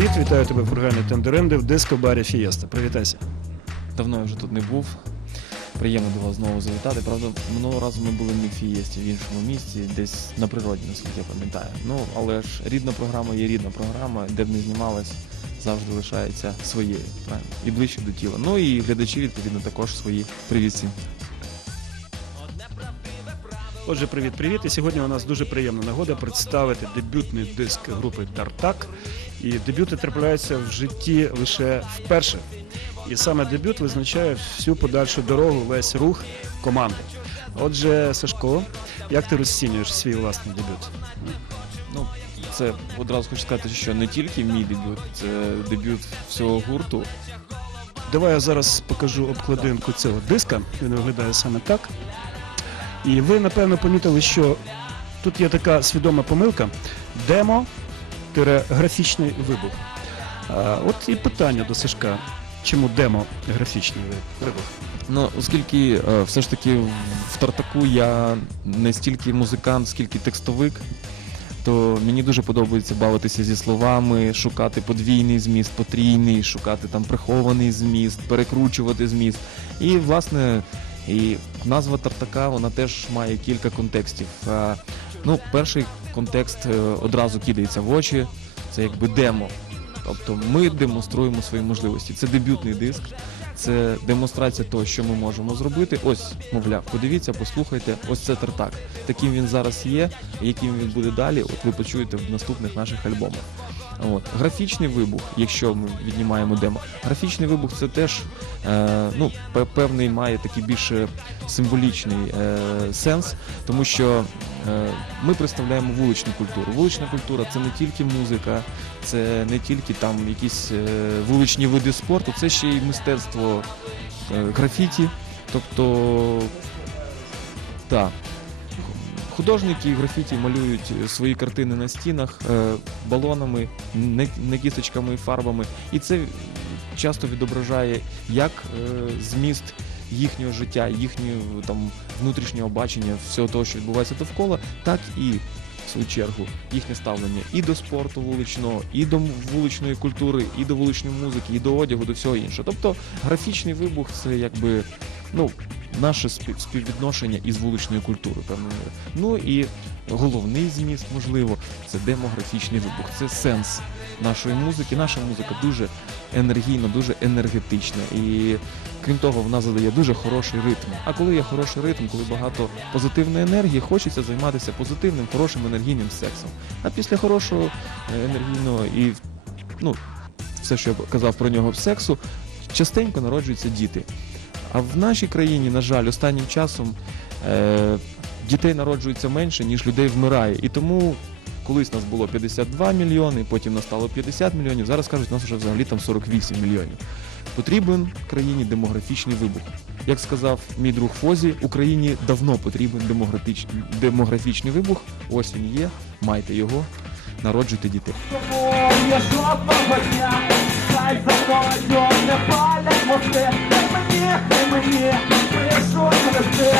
Вітаю тебе в програмі Тендеренди в диско-барі Фієста. Привітайся. Давно я вже тут не був. Приємно до вас знову завітати. Правда, минулого разу ми були не в Фієсті, в іншому місці, десь на природі, наскільки я пам'ятаю. Ну, але ж рідна програма є рідна програма, де б не знімалась, завжди лишається своєю, правильно? І ближче до тіла. Ну і глядачі, відповідно, також свої привіт всім. Отже, привіт-привіт. І сьогодні у нас дуже приємна нагода представити дебютний диск групи Тартак. І дебюти трапляються в житті лише вперше. І саме дебют визначає всю подальшу дорогу, весь рух команди. Отже, Сашко, як ти розцінюєш свій власний дебют? Ну, це одразу хочу сказати, що не тільки мій дебют, це дебют всього гурту. Давай я зараз покажу обкладинку цього диска. Він виглядає саме так. І ви, напевно, помітили, що тут є така свідома помилка: демо графічний вибух. От і питання до Сашка. Чому демо графічний вибух? Ну, оскільки е, все ж таки в- в Тартаку я не стільки музикант, скільки текстовик, то мені дуже подобається бавитися зі словами, шукати подвійний зміст, потрійний, шукати там прихований зміст, перекручувати зміст. І, власне, і назва Тартака вона теж має кілька контекстів. Е, Ну, перший контекст е, одразу кидається в очі, це якби демо. Тобто ми демонструємо свої можливості. Це дебютний диск, це демонстрація того, що ми можемо зробити. Ось, мовляв, подивіться, послухайте, ось це тартак. Таким він зараз є, яким він буде далі. От ви почуєте в наступних наших альбомах. От графічний вибух, якщо ми віднімаємо демо, графічний вибух це теж е, ну, певний має такий більш символічний е, сенс, тому що е, ми представляємо вуличну культуру. Вулична культура це не тільки музика, це не тільки там якісь е, вуличні види спорту, це ще й мистецтво е, графіті. Тобто, так. Художники графіті малюють свої картини на стінах е, балонами, не кісточками і фарбами. І це часто відображає як е, зміст їхнього життя, їхнього там внутрішнього бачення всього того, що відбувається довкола, так і в свою чергу їхнє ставлення і до спорту вуличного, і до вуличної культури, і до вуличної музики, і до одягу, до всього іншого. Тобто графічний вибух це якби ну, наше спів- співвідношення із вуличною культурою, певною. Ну і головний зміст, можливо, це демографічний вибух. Це сенс нашої музики. Наша музика дуже енергійна, дуже енергетична. І крім того, вона задає дуже хороший ритм. А коли є хороший ритм, коли багато позитивної енергії, хочеться займатися позитивним, хорошим енергійним сексом. А після хорошого е, енергійного і ну, все, що я казав про нього сексу, частенько народжуються діти. А в нашій країні, на жаль, останнім часом е, дітей народжується менше, ніж людей вмирає. І тому колись нас було 52 мільйони, потім нас стало 50 мільйонів, зараз кажуть, нас вже взагалі там 48 мільйонів. Потрібен країні демографічний вибух. Як сказав мій друг Фозі, Україні давно потрібен демографіч... демографічний вибух. Ось він є, майте його, народжуйте дітей. Хай за мною не палять мости, не мені, не мені, пишу листи,